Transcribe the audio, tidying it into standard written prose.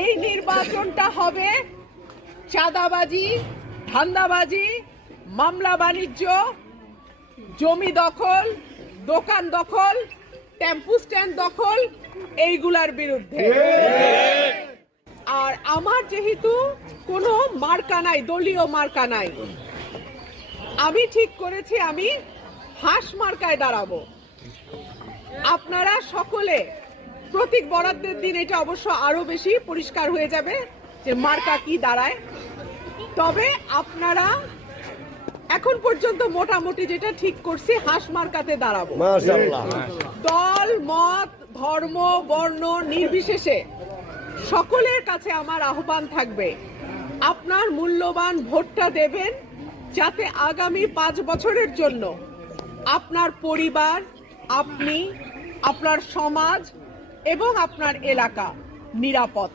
এই নির্বাচনটা হবে চাঁদাবাজি, ধান্দাবাজি, মামলা বাণিজ্য, জমি দখল, দোকান দখল, টেম্পু স্ট্যান্ড দখল, এইগুলার বিরুদ্ধে। আর আমার যেহেতু কোনো মার্কা নাই, দলীয় মার্কা নাই, আমি ঠিক করেছি আমি হাঁস মার্কায় দাঁড়াবো। আপনারা সকলে প্রতীক বরাদ্দের দিন এটা অবশ্য আরো বেশি পরিষ্কার হয়ে যাবে যে মার্কা কি দাঁড়ায়। তবে আপনারা এখন পর্যন্ত মোটামুটি যেটা ঠিক করছি হাঁস মার্কাতে দাঁড়াবো। দল মত ধর্ম বর্ণ নির্বিশেষে সকলের কাছে আমার আহ্বান থাকবে, আপনার মূল্যবান ভোটটা দেবেন যাতে আগামী 5 বছরের জন্য আপনার পরিবার, আপনি, আপনার সমাজ এবং আপনার এলাকা নিরাপদ।